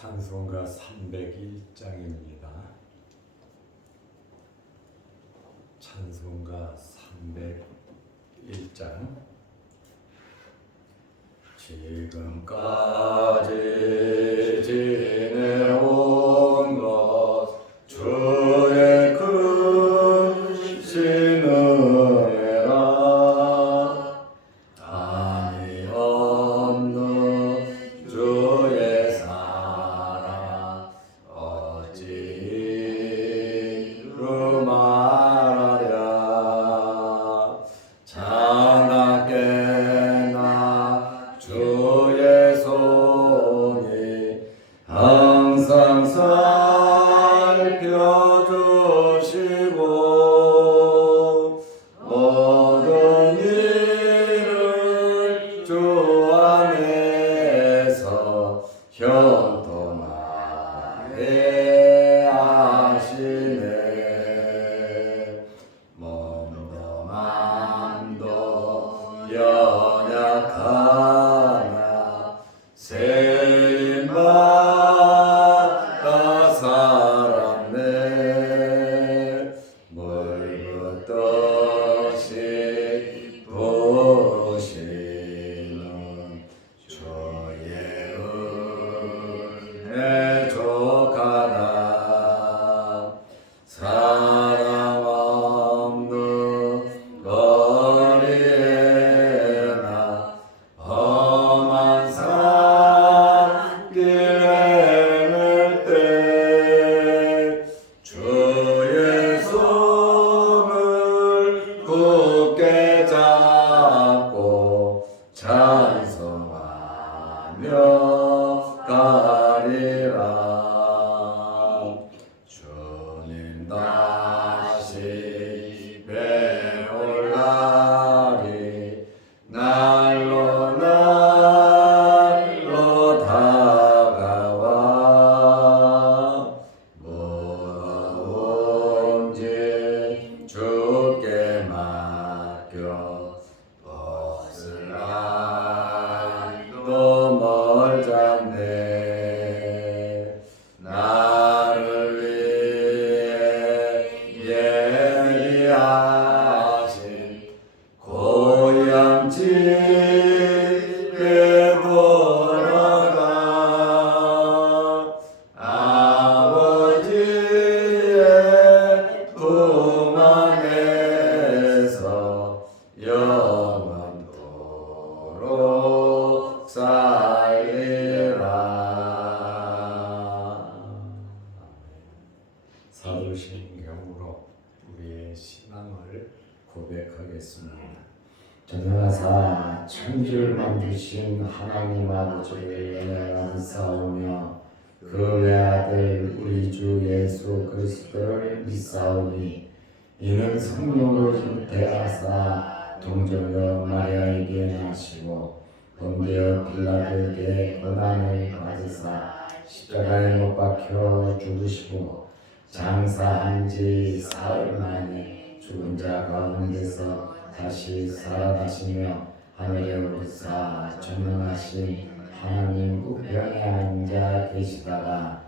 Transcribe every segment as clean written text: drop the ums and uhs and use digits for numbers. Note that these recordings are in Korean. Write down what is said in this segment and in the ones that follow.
찬송가 301장입니다. 찬송가 301장. 지금까지 지내온 것 주의 크신 은혜라. 아니 없는 주의 사랑 어찌로 말하랴. 장하게나 주의 손이 항상 살펴주시고 모든 일을 주 안에서 형통하게 하시네. 몸도 맘도 연약하나 세임받아 살았네. 물붓듯이 부으시는 주의 은혜 족하나. 사랑 없는 거리에나 험한 산길 헤맬 때 주의 손을 굳게 잡고 찬송하며 가리라. 주님 다시 배올 날이 날로 날로 다가와. 무거운 짐 주께 맡겨 벗을 날도 멀잖네. 나를 위해 예비하신 고향 집에 돌아가. 아버지의 품 안에서 영원토록 살리라. 사도신경으로 우리의 신앙을 고백하겠습니다. 전능하사 천지를 만드신 하나님 아버지를 은혜가 믿사오며 그 외아들 우리 주 예수 그리스도를 믿사오니 이는 성령으로 잉태하사 동정녀 마리아에게 나시고 본디오 빌라도에게 고난을 받으사 십자가에 못 박혀 죽으시고 장사한 지 사흘 만에 죽은 자 가운데서 다시 살아나시며 하늘에 오르사 전능하신 하나님 우편에 앉아 계시다가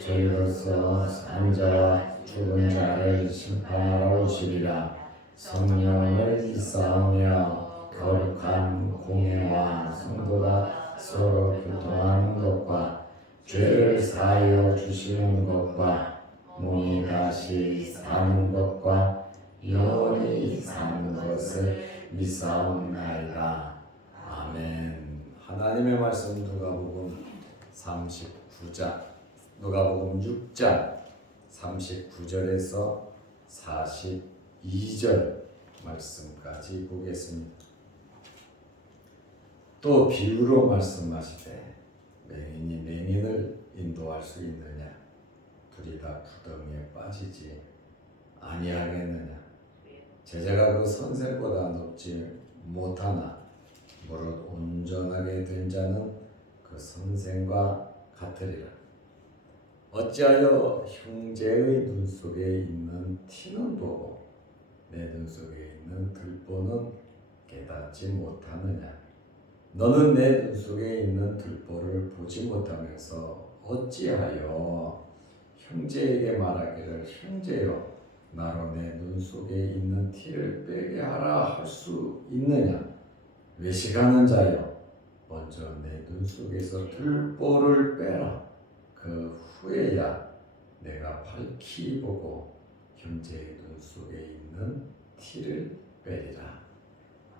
저희로서 산 자와 죽은 자를 심판하러 오시리라. 성령을 믿사오며 거룩한 공예와 성도가 서로 교통하는 것과 죄를 사하여 주시는 것과 몸이 다시 사는 것과 영원히 사는 것을 믿사옵나이다. 아멘. 하나님의 말씀 누가복음 39장, 누가복음 6장 39절에서 42절 말씀까지 보겠습니다. 또 비유로 말씀하시되 맹인이 맹인을 인도할 수 있느냐? 둘이 다 구덩이에 빠지지 아니하겠느냐? 제자가 그 선생보다 높지 못하나 무릇 온전하게 된 자는 그 선생과 같으리라. 어찌하여 형제의 눈 속에 있는 티는 보고 내 눈 속에 있는 들보는 깨닫지 못하느냐? 너는 내 눈 속에 있는 들보를 보지 못하면서 어찌하여 형제에게 말하기를 형제여 나로 내 눈 속에 있는 티를 빼게 하라 할 수 있느냐? 외식하는 자여 먼저 내 눈 속에서 들보를 빼라. 그 후에야 내가 밝히 보고 형제의 눈 속에 있는 티를 빼리라.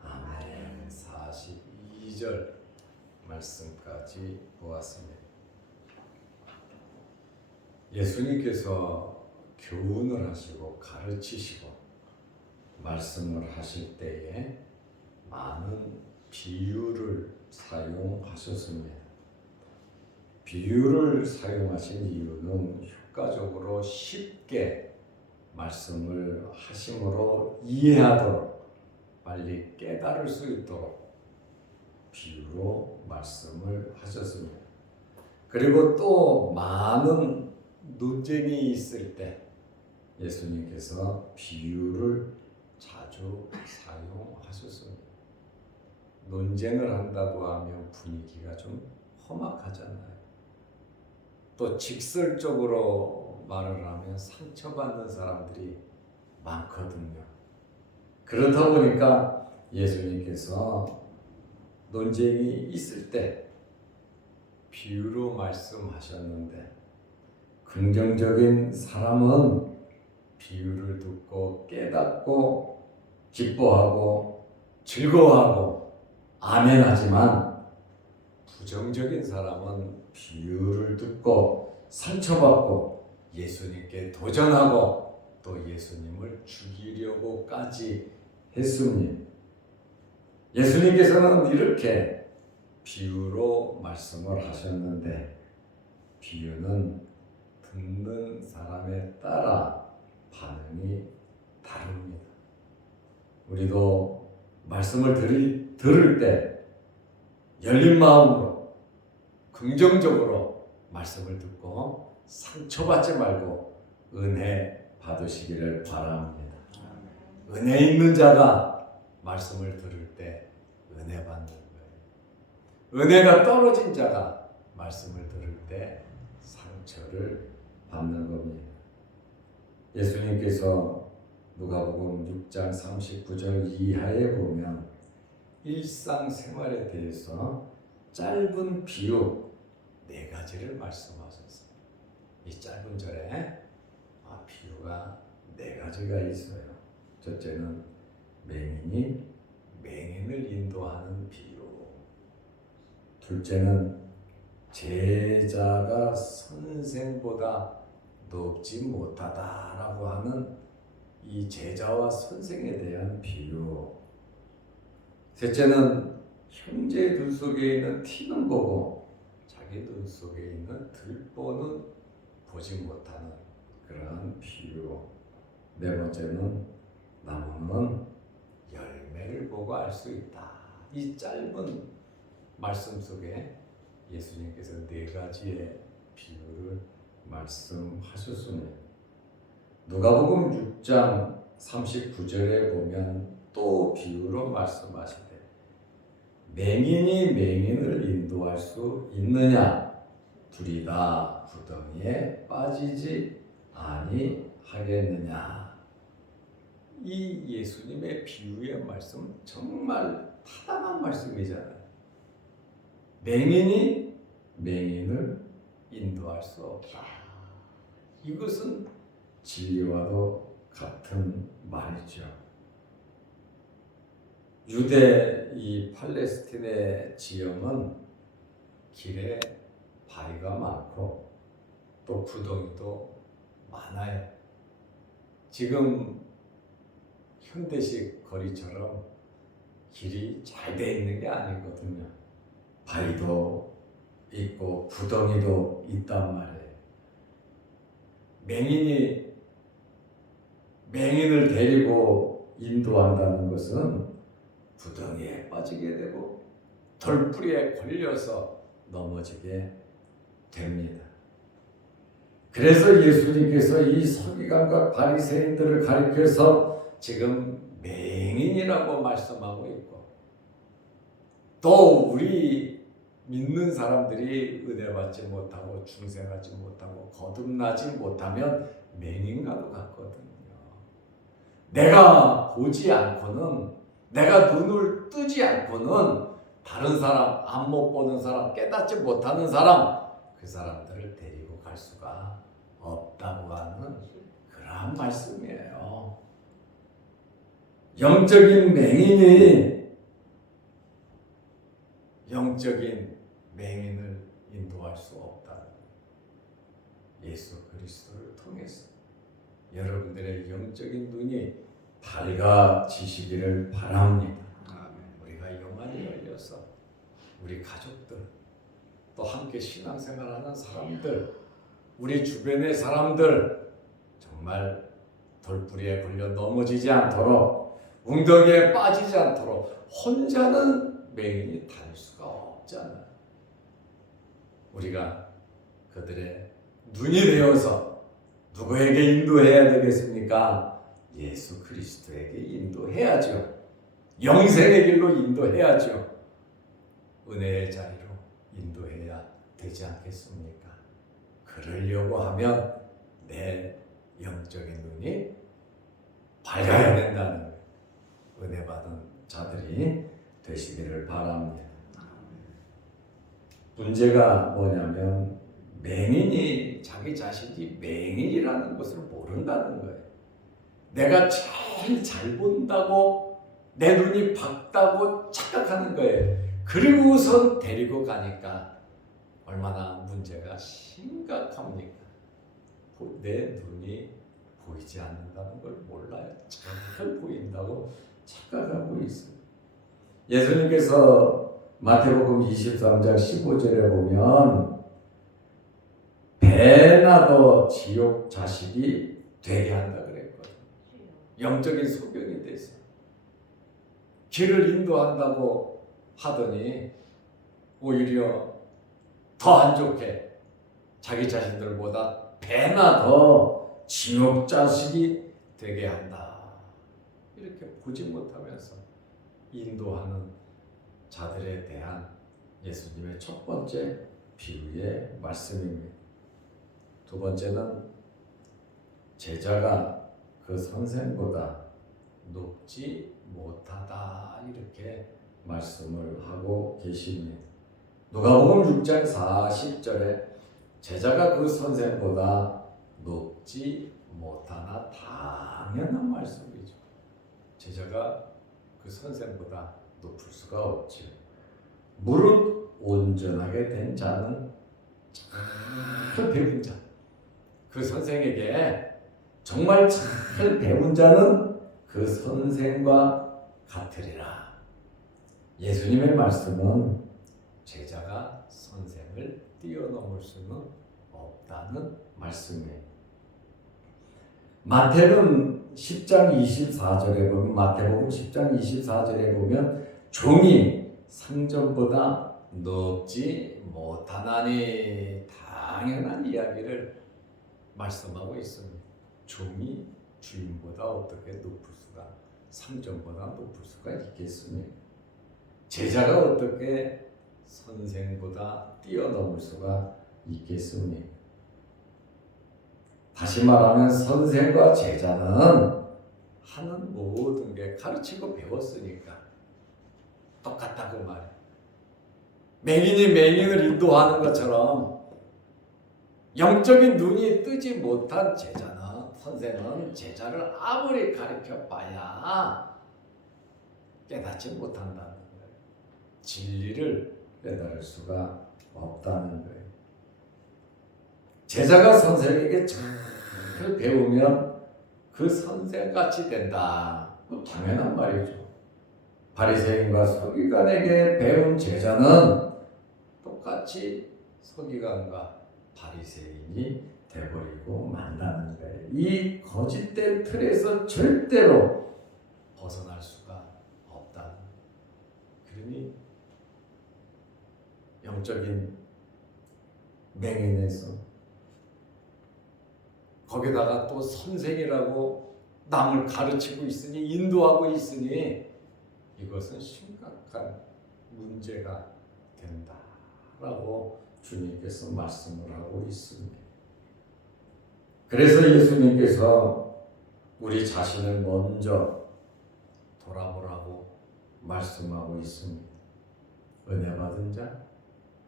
아멘. 42절 말씀까지 보았습니다. 예수님께서 교훈을 하시고 가르치시고 말씀을 하실 때에 많은 비유를 사용하셨습니다. 비유를 사용하신 이유는 효과적으로 쉽게 말씀을 하심으로 이해하도록 빨리 깨달을 수 있도록 비유로 말씀을 하셨습니다. 그리고 또 많은 논쟁이 있을 때 예수님께서 비유를 자주 사용하셨습니다. 논쟁을 한다고 하면 분위기가 좀 험악하잖아요. 또 직설적으로 말을 하면 상처받는 사람들이 많거든요. 그렇다 보니까 예수님께서 논쟁이 있을 때 비유로 말씀하셨는데 긍정적인 사람은 비유를 듣고 깨닫고 기뻐하고 즐거워하고 아멘하지만 부정적인 사람은 비유를 듣고 상처받고 예수님께 도전하고 또 예수님을 죽이려고까지 했습니다. 예수님께서는 이렇게 비유로 말씀을 하셨는데 비유는 듣는 사람에 따라 반응이 다릅니다. 우리도 말씀을 들을 때 열린 마음으로 긍정적으로 말씀을 듣고 상처받지 말고 은혜 받으시기를 바랍니다. 은혜 있는 자가 말씀을 들을 때 은혜 받는 거예요. 은혜가 떨어진 자가 말씀을 들을 때 상처를 받는 겁니다. 예수님께서 누가복음 6장 39절 이하에 보면 일상생활에 대해서 짧은 비유 4가지를 말씀하셨어요. 이 짧은 절에 비유가 4가지가 있어요. 첫째는 맹인이 맹인을 인도하는 비유. 둘째는 제자가 선생보다 높지 못하다라고 하는 이 제자와 선생에 대한 비유. 셋째는 형제의 눈 속에 있는 티는 보고 자기 눈 속에 있는 들보는 보지 못하는 그러한 비유. 네 번째는 나무는 열매를 보고 알 수 있다. 이 짧은 말씀 속에 예수님께서 4가지의 비유를 말씀하셨습니다. 누가복음 6장 39절에 보면 또 비유로 말씀하시되 맹인이 맹인을 인도할 수 있느냐? 둘이 다 구덩이에 빠지지 아니하겠느냐? 이 예수님의 비유의 말씀 정말 타당한 말씀이잖아요. 맹인이 맹인을 인도할 수 없다. 이것은 진리와도 같은 말이죠. 유대 이 팔레스틴의 지형은 길에 바위가 많고 또 구덩이도 많아요. 지금 현대식 거리처럼 길이 잘 돼 있는 게 아니거든요. 바위도 있고 구덩이도 있단 말이에요. 맹인을 데리고 인도한다는 것은 구덩이에 빠지게 되고 돌뿌리에 걸려서 넘어지게 됩니다. 그래서 예수님께서 이 서기관과 바리새인들을 가리켜서 지금 맹인이라고 말씀하고 있고 또 우리 믿는 사람들이 은혜 받지 못하고 중생하지 못하고 거듭나지 못하면 맹인과도 같거든요. 내가 보지 않고는, 내가 눈을 뜨지 않고는 다른 사람, 안 못 보는 사람, 깨닫지 못하는 사람, 그 사람들을 데리고 갈 수가 없다고 하는 그러한 말씀이에요. 영적인 맹인을 인도할 수 없다. 예수 그리스도를 통해서 여러분들의 영적인 눈이 밝아지시기를 바랍니다. 우리가 영안이 열려서 우리 가족들, 또 함께 신앙생활하는 사람들, 우리 주변의 사람들 정말 돌부리에 걸려 넘어지지 않도록, 웅덩이에 빠지지 않도록 혼자는 맹인이 다닐 수가 없잖아요. 우리가 그들의 눈이 되어서 누구에게 인도해야 되겠습니까? 예수 그리스도에게 인도해야죠. 영생의 길로 인도해야죠. 은혜의 자리로 인도해야 되지 않겠습니까? 그러려고 하면 내 영적인 눈이 밝아야 된다는 거예요. 은혜 받은 자들이 되시기를 바랍니다. 문제가 뭐냐면 맹인이 자기 자신이 맹인이라는 것을 모른다는 거예요. 내가 제일 잘 본다고, 내 눈이 밝다고 착각하는 거예요. 그리고선 데리고 가니까 얼마나 문제가 심각합니까? 내 눈이 보이지 않는다는 걸 몰라요. 잘 보인다고 착각하고 있어요. 예수님께서 마태복음 23장 15절에 보면 배나도 지옥 자식이 되게 한다 그랬거든요. 영적인 소경이 돼서 길을 인도한다고 하더니 오히려 더 안 좋게 자기 자신들보다 배나 더 지옥 자식이 되게 한다. 이렇게 보지 못하면서 인도하는 자들에 대한 예수님의 첫 번째 비유의 말씀입니다. 두 번째는 제자가 그 선생보다 높지 못하다 이렇게 말씀을 하고 계십니다. 누가복음 6장 40절에 제자가 그 선생보다 높지 못하나 당연한 말씀이죠. 제자가 그 선생보다 높을 수가 없죠. 무릇 온전하게 된 자는 잘 배운 자, 그 선생에게 정말 잘 배운 자는 그 선생과 같으리라. 예수님의 말씀은 제자가 선생을 뛰어넘을 수는 없다는 말씀이에요. 마태는 10장 24절에 보면, 마태복음 10장 24절에 보면 종이 상전보다 높지 못하나니 당연한 이야기를 말씀하고 있습니다. 종이 주인보다 어떻게 높을 수가, 상전보다 높을 수가 있겠습니까? 제자가 어떻게 선생보다 뛰어넘을 수가 있겠습니까? 다시 말하면 선생과 제자는 하는 모든 게 가르치고 배웠으니까 똑같다 그 말이에요. 맹인이 맹인을 인도하는 것처럼 영적인 눈이 뜨지 못한 제자는, 선생은 제자를 아무리 가르쳐 봐야 깨닫지 못한다는 거예요. 진리를 깨달을 수가 없다는 거예요. 제자가 선생에게 잘 배우면 그 선생같이 된다. 당연한 말이죠. 바리새인과 서기관에게 배운 제자는 똑같이 서기관과 바리새인이 돼버리고 만나는 거예요. 이 거짓된 틀에서 절대로 벗어날 수가 없다는 거예요. 그러니 영적인 맹인에서 거기다가 또 선생이라고 남을 가르치고 있으니, 인도하고 있으니 이것은 심각한 문제가 된다 라고 주님께서 말씀을 하고 있습니다. 그래서 예수님께서 우리 자신을 먼저 돌아보라고 말씀하고 있습니다. 은혜 받은 자,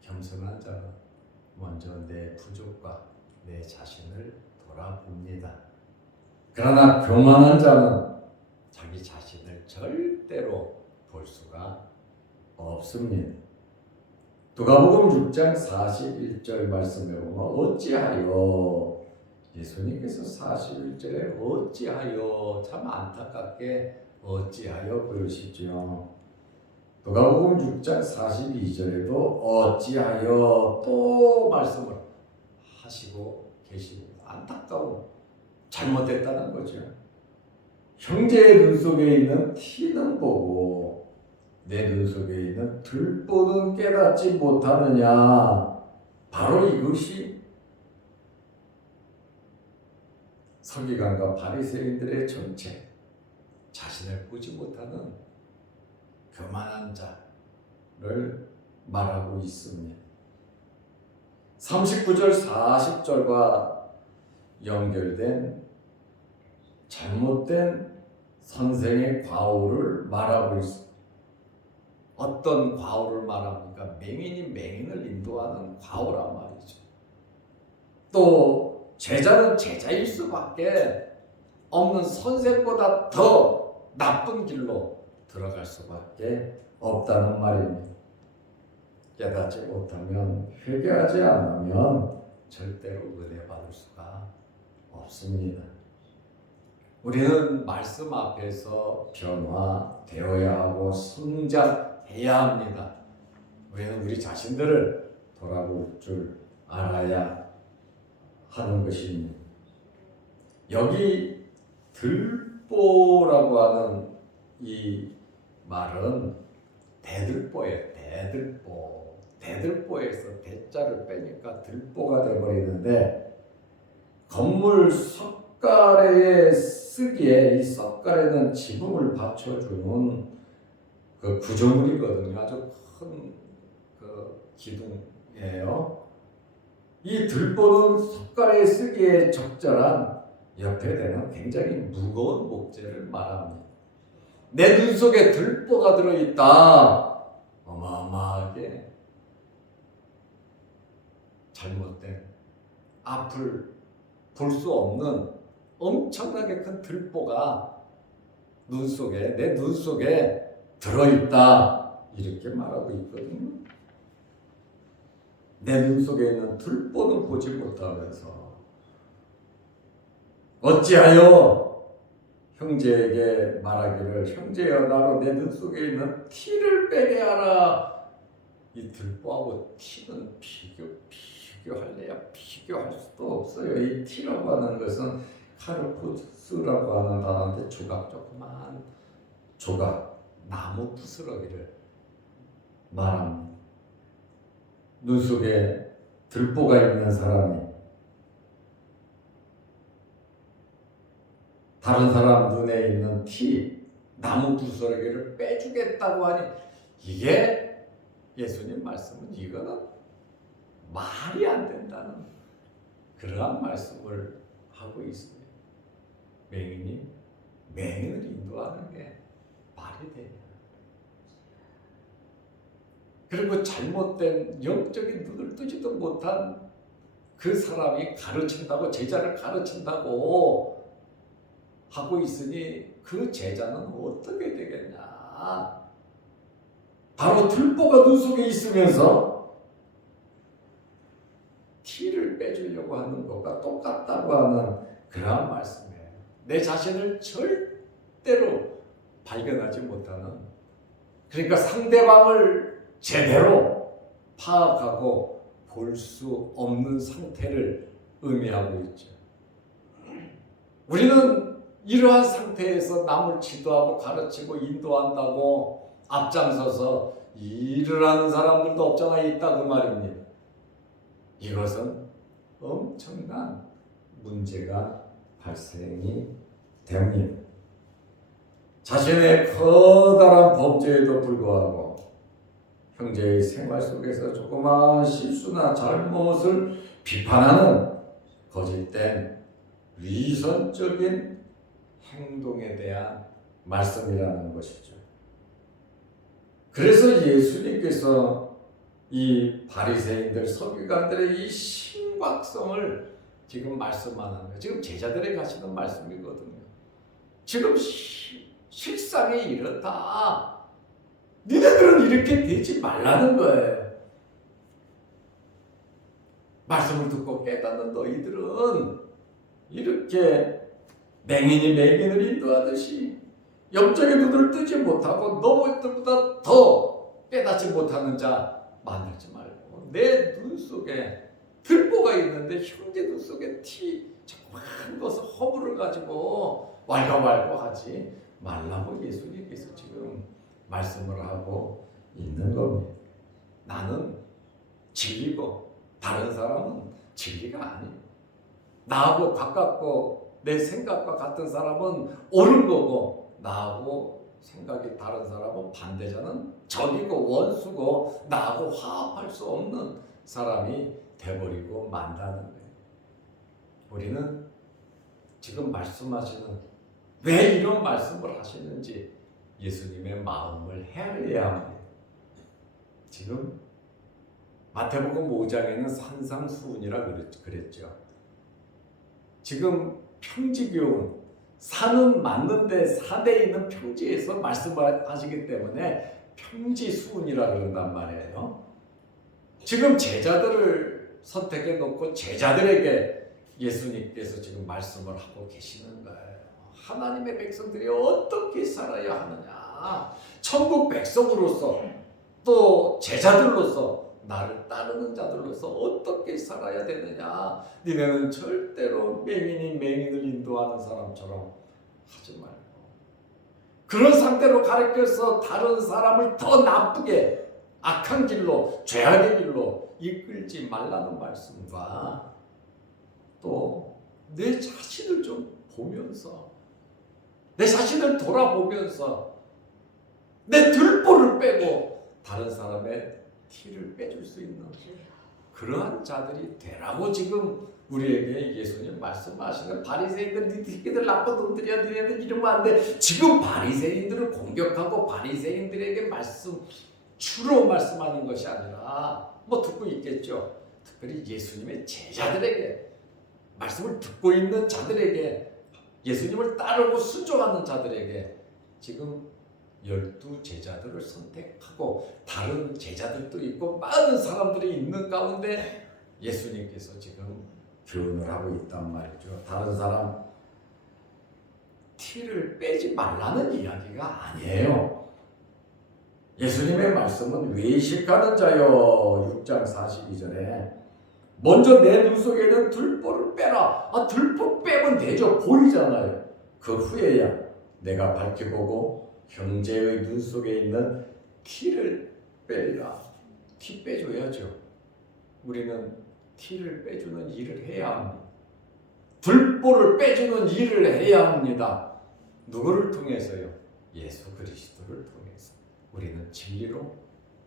겸손한 자는 먼저 내 부족과 내 자신을 돌아봅니다. 그러나 교만한 자는 자기 자신을 절대로 볼 수가 없습니다. 누가복음 6장 41절 말씀에 보면 어찌하여, 예수님께서 41절에 어찌하여, 참 안타깝게 어찌하여 그러시죠. 누가복음 6장 42절에도 어찌하여 또 말씀을 하시고 계십니다. 안타까운, 잘못됐다는 거죠. 형제의 눈 속에 있는 티는 보고 내 눈 속에 있는 들보는 깨닫지 못하느냐. 바로 이것이 서기관과 바리새인들의 정체, 자신을 보지 못하는 교만한 자를 말하고 있습니다. 39절 40절과 연결된 잘못된 선생의 과오를 말하고 있습니다. 어떤 과오를 말합니까? 맹인이 맹인을 인도하는 과오란 말이죠. 또 제자는 제자일 수밖에 없는 선생보다 더 나쁜 길로 들어갈 수밖에 없다는 말입니다. 깨닫지 못하면, 회개하지 않으면 절대로 은혜 받을 수가 없습니다. 우리는 말씀 앞에서 변화되어야 하고 성장해야 합니다. 우리는 우리 자신들을 돌아볼 줄 알아야 하는 것입니다. 여기 들보라고 하는 이 말은 대들보예요. 대들보. 대들보에서 대자를 빼니까 들보가 되어버리는데, 건물 석가래에 쓰기에 이 석가래는 지붕을 받쳐주는 그 구조물이거든요. 아주 큰 그 기둥이에요. 이 들보는 석가래에 쓰기에 적절한 옆에 대는 굉장히 무거운 목재를 말합니다. 내 눈 속에 들보가 들어있다. 어마어마하게 잘못된, 앞을 볼 수 없는 엄청나게 큰 들보가 눈 속에, 내 눈 속에 들어있다. 이렇게 말하고 있거든요. 내 눈 속에 있는 들보는 보지 못하면서 어찌하여 형제에게 말하기를, 형제여 나로 내 눈 속에 있는 티를 빼게 하라. 이 들보하고 티는 비교할 수도 없어요. 이 티라고 하는 것은 카르푸스라고 하는 단어인데 조각조그만 조각, 나무 부스러기를 말합니다. 눈 속에 들보가 있는 사람이 다른 사람 눈에 있는 티, 나무 부스러기를 빼주겠다고 하니, 이게 예수님 말씀은 이거는 말이 안 된다는 그러한 말씀을 하고 있습니다. 맹인이 맹인을 인도하는 게 말이 되냐. 그리고 잘못된 영적인 눈을 뜨지도 못한 그 사람이 가르친다고, 제자를 가르친다고 하고 있으니 그 제자는 어떻게 되겠냐. 바로 들보가 눈 속에 있으면서 티를 빼주려고 하는 것과 똑같다고 하는 그러한 말씀이에요. 내 자신을 절대로 발견하지 못하는, 그러니까 상대방을 제대로 파악하고 볼 수 없는 상태를 의미하고 있죠. 우리는 이러한 상태에서 남을 지도하고 가르치고 인도한다고 앞장서서 일을 하는 사람들도 없잖아 있다 그 말입니다. 이것은 엄청난 문제가 발생이 됩니다. 자신의 커다란 범죄에도 불구하고 형제의 생활 속에서 조그마한 실수나 잘못을 비판하는 거짓된 위선적인 행동에 대한 말씀이라는 것이죠. 그래서 예수님께서 이 바리새인들, 서기관들의 이 심각성을 지금 말씀하는 거예요. 지금 제자들에게 하시는 말씀이거든요. 지금 실상이 이렇다. 니네들은 이렇게 되지 말라는 거예요. 말씀을 듣고 깨닫는 너희들은 이렇게 맹인이 맹인을 인도하듯이 영적인 눈을 뜨지 못하고 너희들보다 더 깨닫지 못하는 자 만들지 말고 내 눈 속에 들보가 있는데 형제 눈 속에 자꾸만 것을 허물을 가지고 왈가왈부하지 말라고 예수님께서 지금 말씀을 하고 있는 겁니다. 나는 진리고 다른 사람은 진리가 아니에요. 나하고 가깝고 내 생각과 같은 사람은 옳은 거고 나하고 생각이 다른 사람은 반대자는 적이고 원수고 나하고 화합할 수 없는 사람이 돼버리고 만다는 거예요. 우리는 지금 말씀하시는 왜 이런 말씀을 하시는지 예수님의 마음을 헤아려야 합니다. 지금 마태복음 5장에는 산상수훈이라 그랬죠. 지금 평지교훈, 산은 맞는데 산에 있는 평지에서 말씀을 하시기 때문에 평지수훈이라 그런단 말이에요. 지금 제자들을 선택해 놓고 제자들에게 예수님께서 지금 말씀을 하고 계시는 거예요. 하나님의 백성들이 어떻게 살아야 하느냐. 천국 백성으로서 또 제자들로서 나를 따르는 자들로서 어떻게 살아야 되느냐. 니네는 절대로 맹인이 맹인을 인도하는 사람처럼 하지 말고 그런 상태로 가르쳐서 다른 사람을 더 나쁘게 악한 길로 죄악의 길로 이끌지 말라는 말씀과 또 내 자신을 좀 보면서 내 자신을 돌아보면서 내 들보를 빼고 다른 사람의 티를 빼줄 수 있는 그러한 자들이 되라고 지금 우리에게 예수님 말씀하시는. 바리새인들 니들 나쁜 놈들이야, 니네들 이러면 안 돼. 지금 바리새인들을 공격하고 바리새인들에게 주로 말씀하는 것이 아니라 뭐 듣고 있겠죠. 특별히 예수님의 제자들에게 말씀을 듣고 있는 자들에게 예수님을 따르고 순종하는 자들에게 지금 12 제자들을 선택하고 다른 제자들도 있고 많은 사람들이 있는 가운데 예수님께서 지금 교훈을 하고 있단 말이죠. 다른 사람 티를 빼지 말라는 이야기가 아니에요. 예수님의 말씀은 외식하는 자여 6장 42절에 먼저 내 눈 속에는 들보를 빼라. 들보 빼면 되죠. 보이잖아요. 그 후에야 내가 밝히 보고 형제의 눈 속에 있는 티를 빼리라. 티 빼줘야죠. 우리는 티를 빼주는 일을 해야 합니다. 들보를 빼주는 일을 해야 합니다. 누구를 통해서요? 예수 그리스도를 통해서. 우리는 진리로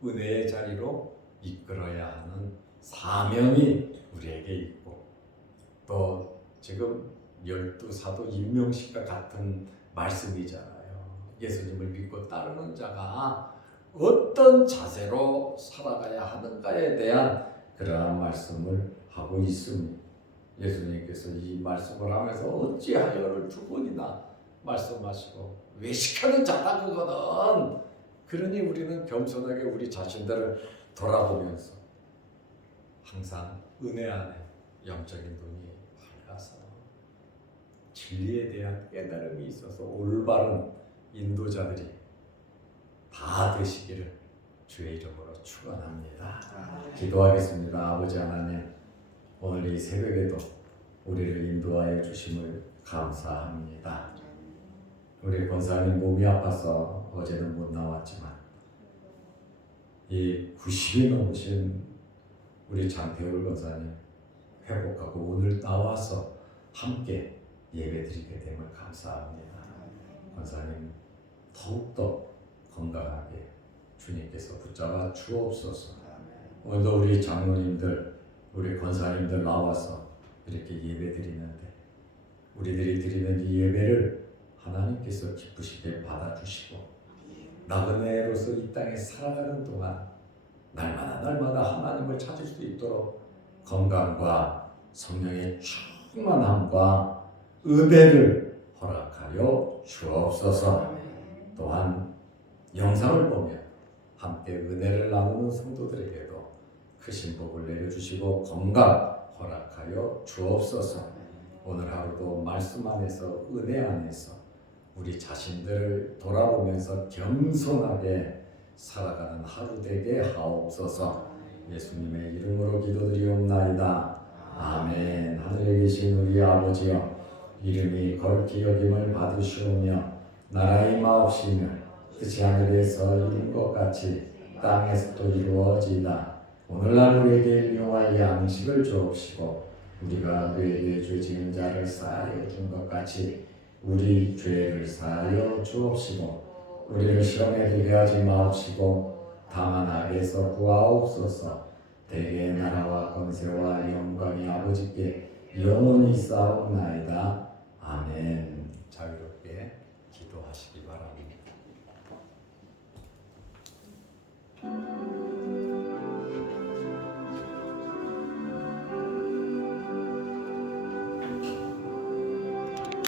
은혜의 자리로 이끌어야 하는 사명이 우리에게 있고 또 지금 12 사도 임명식과 같은 말씀이잖아요. 예수님을 믿고 따르는 자가 어떤 자세로 살아가야 하는가에 대한 그러한 말씀을 하고 있습니다. 예수님께서 이 말씀을 하면서 어찌하여를 2번이나 말씀하시고 외식하는 자다 그거는. 그러니 우리는 겸손하게 우리 자신들을 돌아보면서 항상 은혜 안에 영적인 눈이 밝아서 진리에 대한 깨달음이 있어서 올바른 인도자들이 다 되시기를 주의 이름으로 축원합니다. 기도하겠습니다. 아버지 하나님, 오늘 이 새벽에도 우리를 인도하여 주심을 감사합니다. 우리 권사님 몸이 아파서 어제는 못 나왔지만 이 90이 넘으신 우리 장태울 권사님 회복하고 오늘 나와서 함께 예배드리게 됨을 감사합니다. 권사님 더욱더 건강하게 주님께서 붙잡아 주옵소서. 오늘도 우리 장로님들, 우리 권사님들 나와서 이렇게 예배 드리는데 우리들이 드리는 이 예배를 하나님께서 기쁘시게 받아주시고 나그네로서 이 땅에 살아가는 동안 날마다 하나님을 찾을 수 있도록 건강과 성령의 충만함과 은혜를 허락하여 주옵소서. 또한 영상을 보며 함께 은혜를 나누는 성도들에게도 크신 복을 내려주시고 건강 허락하여 주옵소서. 오늘 하루도 말씀 안에서 은혜 안에서 우리 자신들을 돌아보면서 겸손하게 살아가는 하루 되게 하옵소서. 예수님의 이름으로 기도드리옵나이다. 아멘. 하늘에 계신 우리 아버지여, 이름이 거룩히 여김을 받으시오며 나라의 마옵시며 뜻이 하늘에서 이룬 것 같이 땅에서도 이루어지이다. 오늘날 우리에게 일용할 양식을 주옵시고 우리가 우리에게 죄 지은 자를 사하여 준 것 같이 우리 죄를 사하여 주옵시고 우리를 시험에 들게 하지 마옵시고 다만 악에서 구하옵소서. 대개의 나라와 권세와 영광이 아버지께 영원히 쌓옵나이다. 아멘. 자유롭게